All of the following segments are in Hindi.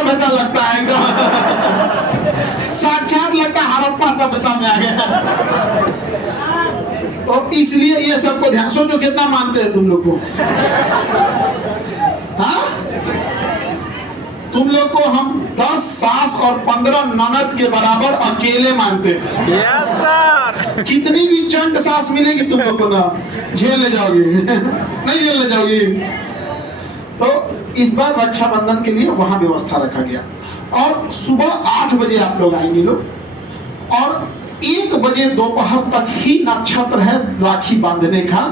सभ्यता लगता है एकदम, साक्षात लगता है हड़प्पा सभ्यता में आ गया। तो इसलिए ये सबको ध्यान, सोचो कितना मानते हैं तुम लोग को, हाँ? तुम लोग को हम 10 सास और 15 ननद के बराबर अकेले मानते हैं। Yes sir. कितनी भी चंट सास मिलेगी तुम लोग को ना, झेल ले जाओगी नहीं झेल ले जाओगी। तो इस बार रक्षाबंधन के लिए वहां व्यवस्था रखा गया और सुबह 8 बजे आप लोग आएंगे लोग, और 1 बजे दोपहर तक ही नक्षत्र है राखी बांधने का।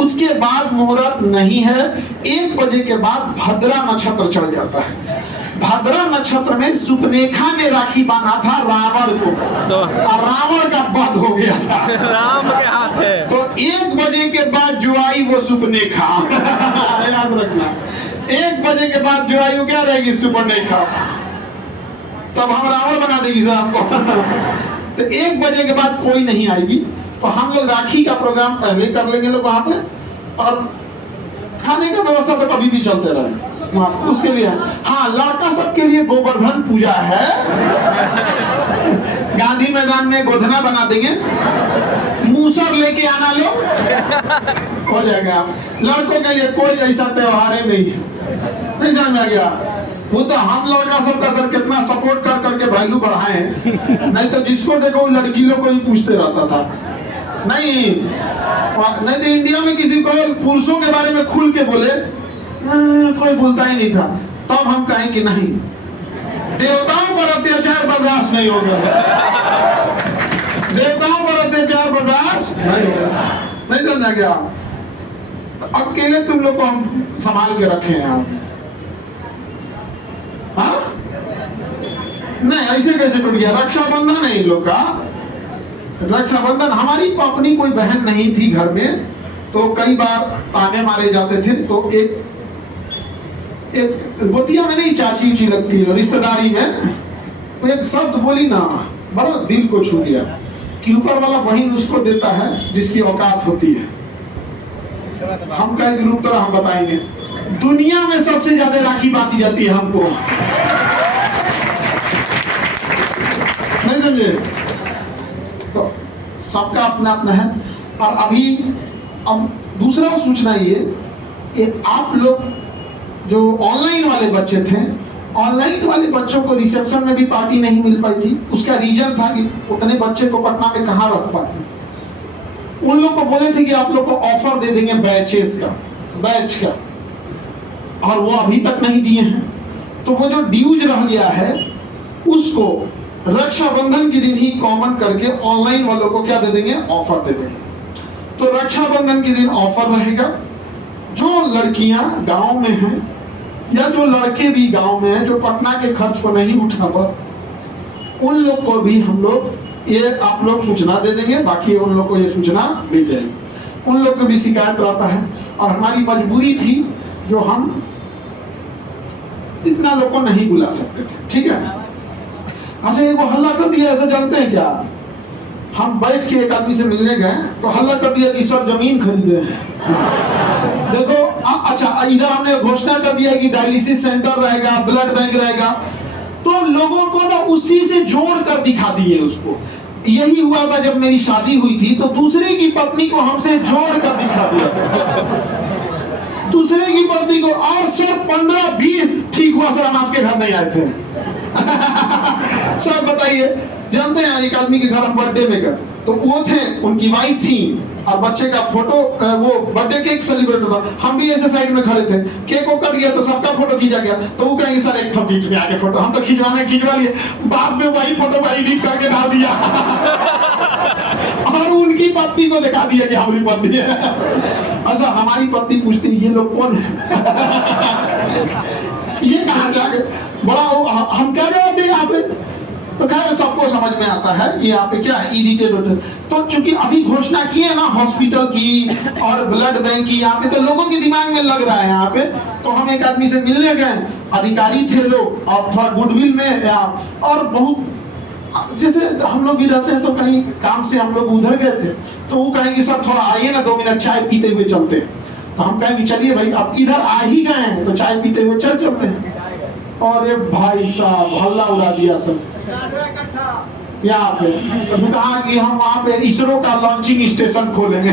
उसके बाद मुहूर्त नहीं है। 1 बजे के बाद भद्रा नक्षत्र चढ़ जाता है। भद्रा नक्षत्र में सुपनेखा ने राखी बांधा था रावण को, और रावण का वध हो गया था, राम के हाथ है। तो 1 बजे के बाद जो आई वो सुपनेखा याद रखना, 1 बजे के बाद जो आई वो क्या रहेगी, सुपनेखा। तब हम रावण बना देगी सर हमको। तो 1 बजे के बाद कोई नहीं आएगी, तो हम लोग राखी का प्रोग्राम पहले कर लेंगे लोग वहां पे, और खाने का व्यवस्था तो कभी भी चलते रहे उसके लिए। हाँ, लड़का सबके लिए गोवर्धन पूजा है, गांधी मैदान में गोधना बना देंगे, मूसर लेके आना लो, हो जाएगा। लड़कों के लिए कोई ऐसा त्योहार नहीं है, नहीं समझ में आ गया। वो तो हम लड़का सबका सर कितना सपोर्ट कर करके वैल्यू बढ़ाए, नहीं तो जिसको देखो लड़की लोग को ही पूछते रहता था। नहीं तो इंडिया में किसी को पुरुषों के बारे में खुल के बोले कोई बोलता ही नहीं था। तब हम कहें कि नहीं, देवताओं पर अत्याचार बर्दाश्त नहीं होगा, देवताओं पर अत्याचार बर्दाश्त नहीं होगा, नहीं समझा गया। तो अकेले तुम लोग को हम संभाल के रखे हैं आप, हाँ? नहीं ऐसे कैसे टूट गया? रक्षाबंधन है इन लोग का, रक्षाबंधन। हमारी अपनी कोई बहन नहीं थी घर में, तो कई बार ताने मारे जाते थे। तो एक गोतिया में नहीं, चाची उची लगती है रिश्तेदारी में, तो एक शब्द बोली ना, बड़ा दिल को छू गया कि ऊपर वाला बहन उसको देता है जिसकी औकात होती है। हम कहेंगे रूप तरह हम बताएंगे, दुनिया में सबसे ज्यादा राखी बांधी जाती है हमको, नहीं समझे? तो सबका अपना अपना है। और अभी अब दूसरा सूचना ये कि आप लोग जो ऑनलाइन वाले बच्चे थे, ऑनलाइन वाले बच्चों को रिसेप्शन में भी पार्टी नहीं मिल पाई थी। उसका रीजन था कि उतने बच्चे को पटना में कहाँ रख पाते। उन लोग को बोले थे कि आप लोग को ऑफर दे देंगे बैच का, और वो अभी तक नहीं दिए हैं। तो वो जो ड्यूज रह गया है उसको रक्षाबंधन के दिन ही कॉमन करके ऑनलाइन वालों को क्या दे देंगे, ऑफर दे देंगे। तो रक्षाबंधन के दिन ऑफर रहेगा। जो लड़कियां गांव में हैं या जो लड़के भी गांव में हैं जो पटना के खर्च को नहीं उठा पा, उन लोग को भी हम लोग ये आप लोग सूचना दे देंगे। बाकी उन लोग को ये सूचना मिल जाएगी। उन लोग को भी शिकायत रहता है, और हमारी मजबूरी थी जो हम इतना लोग को नहीं बुला सकते थे, ठीक है। अच्छा, एक वो हल्ला कर दिया, ऐसा जानते हैं क्या? हम बैठ के एक आदमी से मिलने गए तो हल्ला कर दिया कि सर जमीन खरीदे हैं। देखो अच्छा, इधर हमने घोषणा कर दिया कि डायलिसिस सेंटर रहेगा, ब्लड बैंक रहेगा, तो लोगों को ना उसी से जोड़ कर दिखा दिए उसको। यही हुआ था जब मेरी शादी हुई थी, तो दूसरे की पत्नी को हमसे जोड़ कर दिखा दिया, दूसरे की पत्नी को। और सर 15-20 ठीक हुआ सर, हम आपके घर नहीं आए थे। सर बताइए, जानते हैं एक आदमी के घर हम बर्थडे में गए, तो वो थे, उनकी वाइफ थी और बच्चे का फोटो, वो बर्थडे केक सेलिब्रेट होता, हम भी ऐसे साइड में खड़े थे। केक को कट गया तो सबका फोटो खींचा गया, तो वो कहेंगे सर एक खींच में आके फोटो, हम तो खिंचवा लिए, बाद में वही फोटो एडिट करके डाल दिया और उनकी पत्नी को दिखा दिया कि हमारी पत्नी है। अच्छा, हमारी पत्नी पूछती ये लोग कौन है? ये कहाँ जाके बड़ा हम क्या जवाब दें यहाँ पे? तो खैर सबको समझ में आता है कि यहाँ पे क्या है, इरिटेट। तो चूंकि अभी घोषणा की है ना हॉस्पिटल की और ब्लड बैंक की, यहाँ पे तो लोगों के दिमाग में लग रहा है यहाँ पे। तो हम एक आदमी से मिलने गए, अधिकारी थे लोग और थोड़ा गुडविल में, और बहुत जैसे हम लोग भी रहते हैं तो कहीं काम से हम लोग उधर गए थे, तो वो कहेंगे सर थोड़ा आइए ना 2 मिनट चाय पीते हुए चलते हैं। तो हम कहेंगे चलिए भाई, अब इधर आ ही गए हैं तो चाय पीते हुए चलते हैं। और भाई साहब हल्ला उड़ा दिया सब यहाँ पे। तो कहा कि हम वहां पे इसरो का लॉन्चिंग स्टेशन खोलेंगे।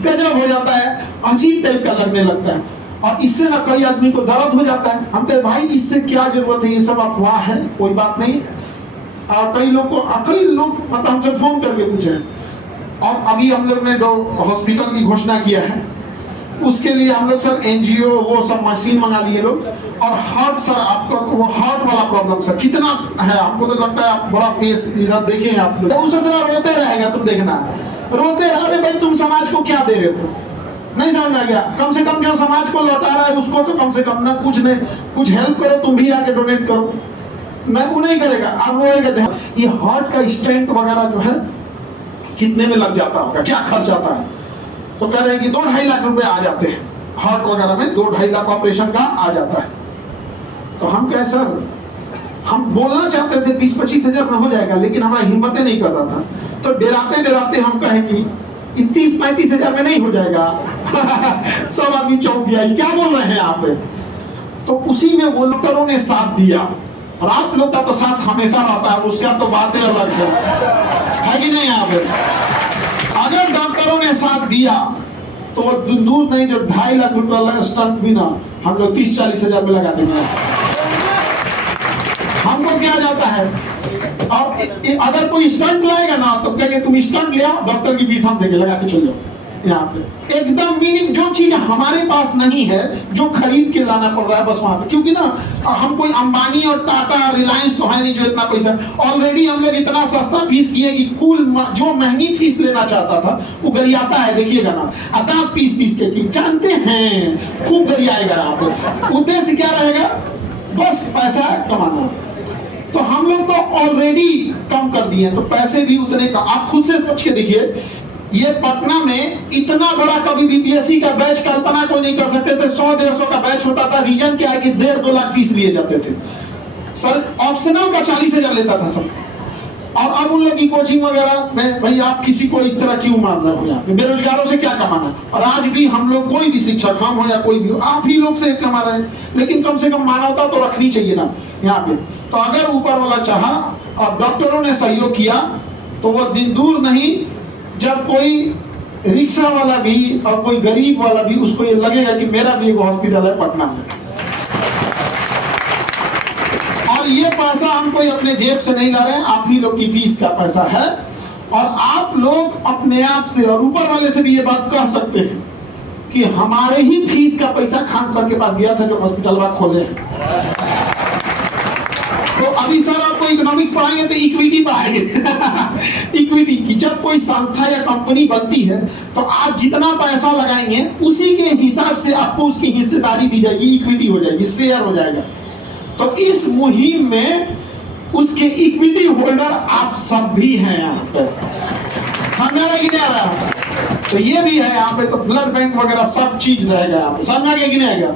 गजब हो जाता है, अजीब टाइप का लगने लगता है। और इससे ना कई आदमी को दर्द हो जाता है। हम कहे भाई इससे क्या जरूरत है, ये सब अफवाह है, कोई बात नहीं। कई लोग मतलब हमसे फोन करके पूछे। और अभी हम लोग ने जो हॉस्पिटल की घोषणा किया है उसके लिए हम लोग सर एनजीओ वो सब मशीन मंगा लिए लोग। और हार्ट सर आपका वो हार्ट वाला प्रॉब्लम सर कितना है, आपको तो लगता है आप बड़ा फेस इधर देखेंगे आप लोग, उस रोते रहेगा, तुम देखना रोते। अरे भाई तुम समाज को क्या दे रहे हो, नहीं समझ में आ गया। कम से कम जो समाज को लौटा रहा है उसको तो कम से कम ना कुछ हेल्प करो, तुम भी आके डोनेट करो। मैं वो नहीं करेगा, आप वो कहते हैं ये हार्ट का स्टेंट वगैरह जो है कितने में लग जाता होगा, क्या खर्च आता है। तो कह रहे हैं कि 2-2.5 लाख रुपए आ जाते हैं हार्ट वगैरह में, 2-2.5 लाख ऑपरेशन का आ जाता है। तो हम कहे सर हम बोलना चाहते थे 20-25 हजार में हो जाएगा, लेकिन हमारा हिम्मत नहीं कर रहा था। तो डराते डराते हम कहे कि 30-35 हजार में नहीं हो जाएगा। सब आदमी चौंक गया, क्या बोल रहे हैं आप। तो उसी में वो डॉक्टरों ने साथ दिया। और आप लोग का तो साथ हमेशा रहता है, उसका तो बातें अलग है कि नहीं। आप अगर डॉक्टरों ने साथ दिया तो वो दूर नहीं, जो 2.5 लाख रुपए वाला स्टंट भी ना हम लोग 30-40 हजार में लगा देंगे। हमको क्या जाता है। और अगर कोई स्टंट लाएगा ना तो कहेंगे तुम स्टंट ले आओ, डॉक्टर की फीस हम देंगे, लगा के चल जाओ। यहाँ पे एकदम मीनिंग जो चीज हमारे पास नहीं है, जो खरीद के लाना पड़ रहा है बस वहां पे। क्योंकि ना हम कोई अंबानी और टाटा रिलायंस तो है नहीं जो इतना पैसा, ऑलरेडी हम लोग इतना सस्ता फीस किए कि कुल जो महंगी फीस लेना चाहता था वो गरियाता है। देखिएगा ना अदा पीस के की जानते हैं, खूब गरियाएगा। आप उद्देश्य क्या रहेगा, बस पैसा कमाना। तो हम लोग तो ऑलरेडी कम कर दिए, तो पैसे भी उतने का। आप खुद से सोच के देखिए, ये पटना में इतना बड़ा कभी बीपीएससी का बैच कल्पना कोई नहीं कर सकते थे। 100-150 का बैच होता था। रीजन क्या है कि 1.5-2 लाख फीस लिए जाते थे सर। ऑप्शनल का 40 हजार लेता था सब। और अब उन लोग की कोचिंग वगैरह में भाई आप किसी को इस तरह क्यों मान रहे हो, यहाँ पे बेरोजगारों से क्या कमाना। और आज भी हम लोग कोई भी शिक्षक हम हो या कोई भी हो, आप ही लोग से कमा रहे हैं। लेकिन कम से कम मानवता तो रखनी चाहिए ना यहाँ पे। तो अगर ऊपर वाला चाहा और डॉक्टरों ने सहयोग किया तो वो दिन दूर नहीं जब कोई रिक्शा वाला भी और कोई गरीब वाला भी उसको ये लगेगा कि मेरा भी एक हॉस्पिटल है पटना में। और ये पैसा हम कोई अपने जेब से नहीं ला रहे हैं, आप ही लोग की फीस का पैसा है। और आप लोग अपने आप से और ऊपर वाले से भी ये बात कह सकते हैं कि हमारे ही फीस का पैसा खान सर के पास गया था जो हॉस्पिटल खोले हैं। तो अभी सर आपको इकोनॉमिक्स पढ़ाएंगे तो इक्विटी पढ़ाएंगे। इक्विटी की जब कोई संस्था या कंपनी बनती है तो आप जितना पैसा लगाएंगे उसी के हिसाब से आपको उसकी हिस्सेदारी दी जाएगी, इक्विटी हो जाएगी, शेयर हो जाएगा। तो इस मुहिम में उसके इक्विटी होल्डर आप सब भी हैं यहाँ पे। समझा रहे कि नहीं आ रहा। तो ये भी है यहाँ पे। तो ब्लड बैंक वगैरह सब चीज रहेगा यहाँ पे। समझा गया कि नहीं आएगा।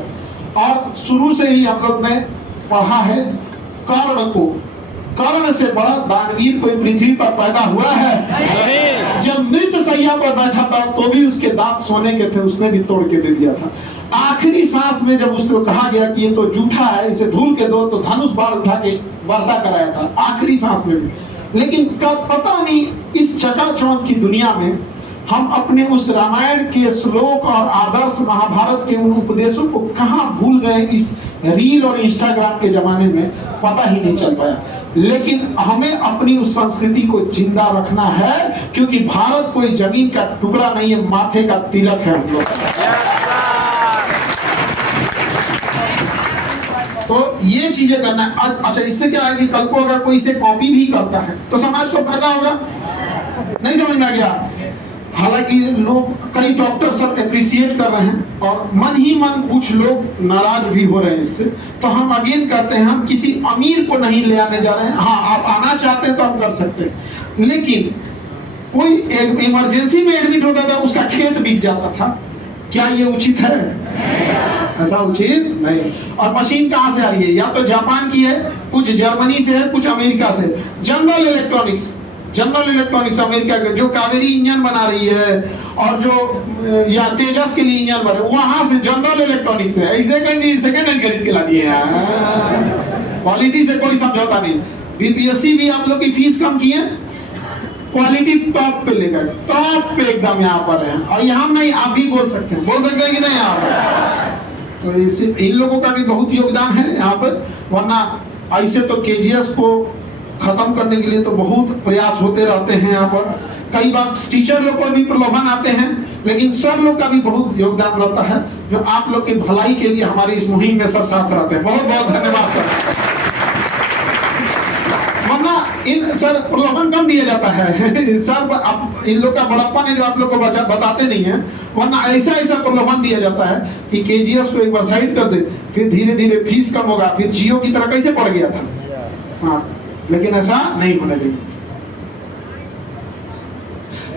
और शुरू से ही हम लोग ने पढ़ा है कर्ण को, कर्ण से बड़ा दानवीर कोई पृथ्वी पर पैदा हुआ है। जब मृत सैया पर बैठा था तो भी उसके दांत सोने के थे, उसने भी तोड़ के दे दिया था। आखिरी सांस में जब उसको कहा गया कि ये तो जूठा है, इसे धूल के दो, तो धनुष बाण उठा के वर्षा कराया था आखिरी सांस में भी। लेकिन कब पता नहीं इस चकाचौंध की दुनिया में हम अपने उस रामायण के श्लोक और आदर्श महाभारत के उन उपदेशों को कहां भूल गए। इस रील और इंस्टाग्राम के जमाने में पता ही नहीं चल पाया। लेकिन हमें अपनी उस संस्कृति को जिंदा रखना है, क्योंकि भारत कोई जमीन का टुकड़ा नहीं है, माथे का तिलक है हम लोग। तो ये चीजें करना है। अच्छा, इससे क्या है कि कल को अगर कोई इसे कॉपी भी करता है तो समाज को फायदा होगा। नहीं समझ में आ गया। हालांकि लोग, कई डॉक्टर सब एप्रिशिएट कर रहे हैं और मन ही मन कुछ लोग नाराज भी हो रहे हैं इससे। तो हम अगेन कहते हैं, हम किसी अमीर को नहीं ले आने जा रहे हैं। हाँ, आप आना चाहते हैं तो हम कर सकते हैं। लेकिन कोई इमरजेंसी में एडमिट होता था, उसका खेत बिक जाता था, क्या ये उचित है? ऐसा उचित नहीं। और मशीन कहां से आ रही है? या तो जापान की है, कुछ जर्मनी से है, कुछ अमेरिका से। General electronics general electronics America के जो कावेरी इंजन बना रही है और जो या तेजस के लिए इंजन बना रही है, वहां से जनरल इलेक्ट्रॉनिक्स है, सेकंड हैंड खरीद के ला दिए हैं। क्वालिटी से कोई समझौता नहीं। बीपीएससी भी आप लोग की फीस कम की है, क्वालिटी टॉप पे लेकर, टॉप पे एकदम यहाँ पर है। और यहाँ नहीं, आप भी बोल सकते हैं कि नहीं यहाँ पर। तो इसे इन लोगों का भी बहुत योगदान है यहाँ पर, वरना ऐसे तो केजीएस को खत्म करने के लिए तो बहुत प्रयास होते रहते हैं यहाँ पर। कई बार टीचर लोग को भी प्रलोभन आते हैं, लेकिन सर लोग का भी बहुत योगदान रहता है, जो आप लोग की भलाई के लिए हमारी इस मुहिम में सर साथ रहते हैं। बहुत बहुत धन्यवाद सर। वरना इन सर प्रलोभन कम दिया जाता है सर, इन लोग का बड़प्पन है जो आप लोग को बताते नहीं है। वरना ऐसा प्रलोभन दिया जाता है कि केजीएस को एक बार साइड कर दे, फिर धीरे धीरे फीस कम होगा, फिर जियो की तरह कैसे पड़ गया था। हाँ, लेकिन ऐसा नहीं होना चाहिए।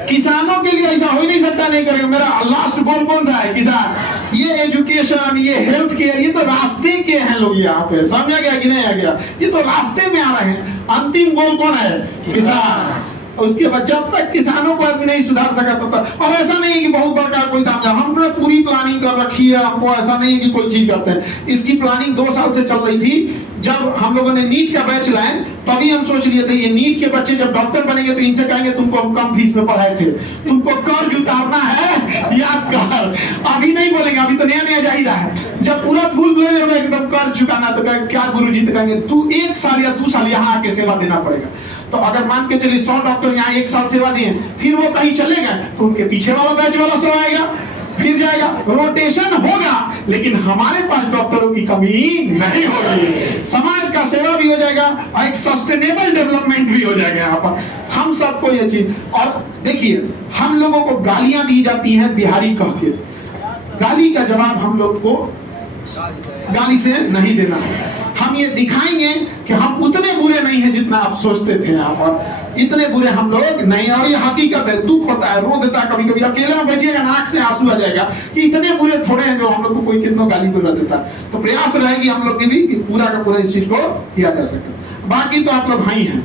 किसानों के लिए ऐसा हो ही नहीं सकता, नहीं करेंगे। मेरा लास्ट गोल कौन सा है? किसान। ये एजुकेशन, ये हेल्थ केयर, ये तो रास्ते के हैं लोग यहाँ पे, समझा गया कि नहीं आ गया? ये तो रास्ते में आ रहे हैं। अंतिम गोल कौन है? किसान। उसके बाद जब तक किसानों को आदमी नहीं सुधार सका तब तक। और ऐसा नहीं है कि बहुत बड़ा कोई काम जा, हमने पूरी प्लानिंग कर रखी है, हमको ऐसा नहीं है कि कोई चीज करते हैं। इसकी प्लानिंग 2 साल से चल रही थी। जब हम लोगों ने नीट का बैच लाए, तभी हम सोच लिए थे ये नीट के बच्चे जब डॉक्टर बनेंगे तो इनसे कहेंगे तुमको हम कम फीस में पढ़ाए थे, तुमको कर्ज उतारना है, याद कर। अभी नहीं बोलेंगे, अभी तो नया नया जा ही रहा है। जब पूरा फुल ब्लेड होगा एकदम कर्ज चुकाना, तो क्या गुरुजी तो कहेंगे तू 1 साल या 2 साल यहाँ आके सेवा देना पड़ेगा। तो अगर मान के चलिए 100 डॉक्टर यहाँ 1 साल सेवा दिए, फिर वो कहीं चले गए तो उनके पीछे वाला बैच वाला सो आएगा, फिर जाएगा, रोटेशन होगा, लेकिन हमारे पास डॉक्टरों की कमी नहीं होगी। समाज का सेवा भी हो जाएगा और एक सस्टेनेबल डेवलपमेंट भी हो जाएगा यहाँ पर। हम सबको ये चीज। और देखिए, हम लोगों को गालियां दी जाती हैं बिहारी कह के, गाली का जवाब हम लोग को गाली से नहीं देना है। हम ये दिखाएंगे कि हम उतने बुरे नहीं हैं जितना आप सोचते थे यहाँ पर। इतने बुरे हम लोग नहीं। और ये हकीकत है, दुख होता है, रो देता है, कभी कभी अकेले में बैठिएगा नाक से आंसू आ जाएगा कि इतने बुरे थोड़े हैं जो हम लोग को कोई कितना गाली को देता है। तो प्रयास रहेगी हम लोग की भी कि पूरा का पूरा इस चीज को किया जा सके। बाकी तो आप लोग भाई हैं,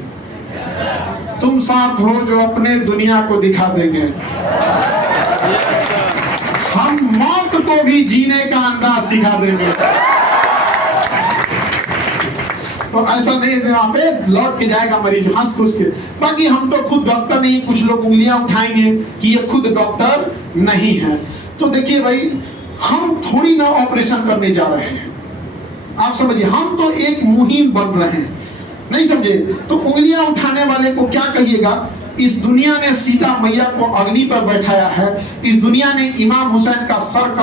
तुम साथ हो जो अपने दुनिया को दिखा देंगे। हम मौत को भी जीने का अंदाज सिखा देंगे। तो ऐसा नहीं है वहां पे लौट के जाएगा मरीज हंस खुश के। बाकी हम तो खुद डॉक्टर नहीं, कुछ लोग उंगलियां उठाएंगे कि ये खुद डॉक्टर नहीं है। तो देखिए भाई, हम थोड़ी ना ऑपरेशन करने जा रहे हैं, आप समझिए, हम तो एक मुहिम बन रहे हैं, नहीं समझे? तो उंगलियां उठाने वाले को क्या कहिएगा? इस दुनिया ने सीता मैया को अग्नि पर बैठाया है, इस दुनिया ने इमाम हुसैन का सर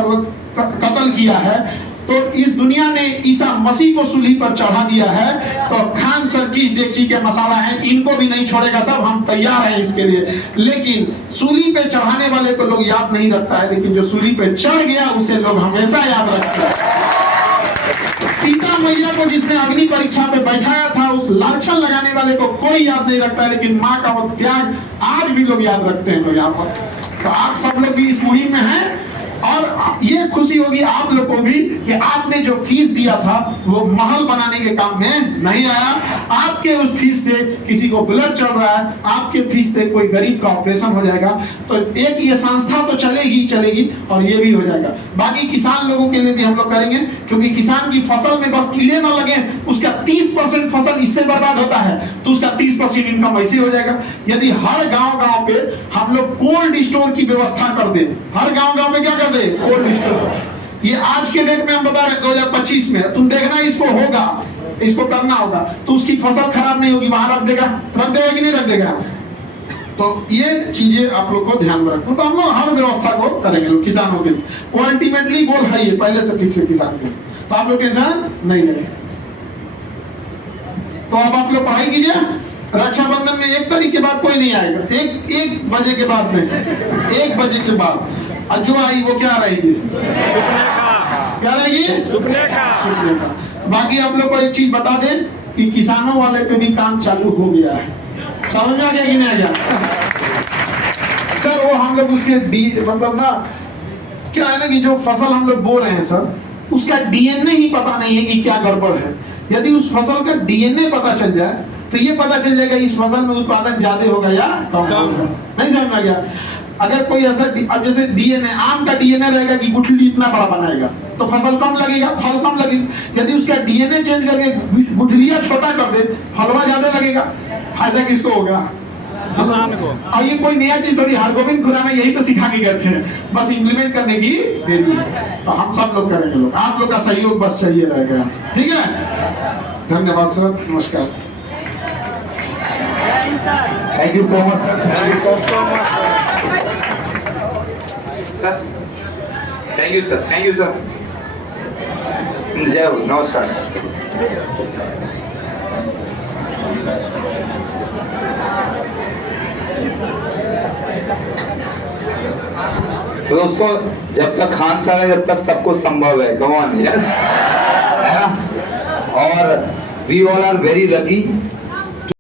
कत्ल किया है, तो इस दुनिया ने ईसा मसीह को सूली पर चढ़ा दिया है। तो खान सर की डेगची के मसाला है, इनको भी नहीं छोड़ेगा सब, हम तैयार हैं इसके लिए। लेकिन सूली पे चढ़ाने वाले को लोग याद नहीं रखता है, लेकिन जो सूली पे चढ़ गया उसे लोग हमेशा याद रखते हैं। सीता मैया को जिसने अग्नि परीक्षा पे बैठाया था, उस लाछन लगाने वाले को कोई याद नहीं रखता है, लेकिन माँ का वो त्याग आज भी लोग याद रखते हैं। तो यहाँ पर तो आप सब लोग भी इस मुहिम में हैं, और ये खुशी होगी आप लोग को भी कि आपने जो फीस दिया था वो महल बनाने के काम में नहीं आया। आपके उस फीस से किसी को ब्लड चढ़ रहा है, आपके फीस से कोई गरीब का ऑपरेशन हो जाएगा। तो एक ये संस्था तो चलेगी और ये भी हो जाएगा। बाकी किसान लोगों के लिए भी हम लोग करेंगे, क्योंकि किसान की फसल में बस कीड़े ना लगे, उसका 30% फसल इससे बर्बाद होता है, तो उसका 30% इनकम ऐसे हो जाएगा। यदि हर गांव पे हम लोग कोल्ड स्टोर की व्यवस्था कर दें, हर गांव में क्या कर दे, कोल्ड स्टोर। ये आज के डेट में हम बता रहे हैं 2025 में, तुम देखना इसको होगा, इसको करना होगा, तो उसकी फसल खराब नहीं होगी, वहां रख देगा कि नहीं रख देगा। तो ये चीजें आप लोग को ध्यान में रखना। तो हम लोग हर व्यवस्था को करेंगे लोग किसानों के, वो अल्टीमेटली गोल है ये पहले से फिक्स है किसान के, तो आप लोग टेंशन नहीं लेंगे। तो अब आप लोग पढ़ाई कीजिए। रक्षाबंधन में 1 तारीख के बाद कोई नहीं आएगा, एक बजे के बाद में, 1 बजे के बाद जो आई वो क्या रहेगी? क्या रहेगी? सुपने का। बाकी आप लोग को एक चीज बता दें कि किसानों वाले पे भी काम चालू हो गया है, समझ में आ गया कि नहीं आ गया? सर वो हम लोग उसके मतलब ना क्या है ना कि जो फसल हम लोग बो रहे हैं सर, उसका डीएनए ही पता नहीं है कि क्या गड़बड़ है। यदि उस फसल का डीएनए पता चल जाए तो ये पता चल जाएगा इस फसल में उत्पादन ज्यादा होगा या कम होगा। नहीं समझ में आ गया? अगर कोई ऐसा अब जैसे डीएनए, आम का डीएनए रहेगा कि गुठली इतना बड़ा बनाएगा तो फसल कम लगेगा, फल कम लगेगा। यदि उसका डीएनए चेंज करके गुठलियां छोटा कर दे, फलवा ज्यादा लगेगा। फायदा किसको होगा? किसान को। और ये कोई नया चीज थोड़ी, हरगोविंद खुराना यही तो सिखा के गए थे, बस इम्प्लीमेंट करने की देरी है। तो हम सब लोग करेंगे, लोग आप लोग का सहयोग बस चाहिए रहेगा। ठीक है, धन्यवाद सर, नमस्कार। Thank you so much sir. Thank you sir, thank you sir. जय हो, नमस्कार सर। तो दोस्तों, जब तक खान साहब है जब तक सबको संभव है। कम ऑन, यस, है ना? और we all are very lucky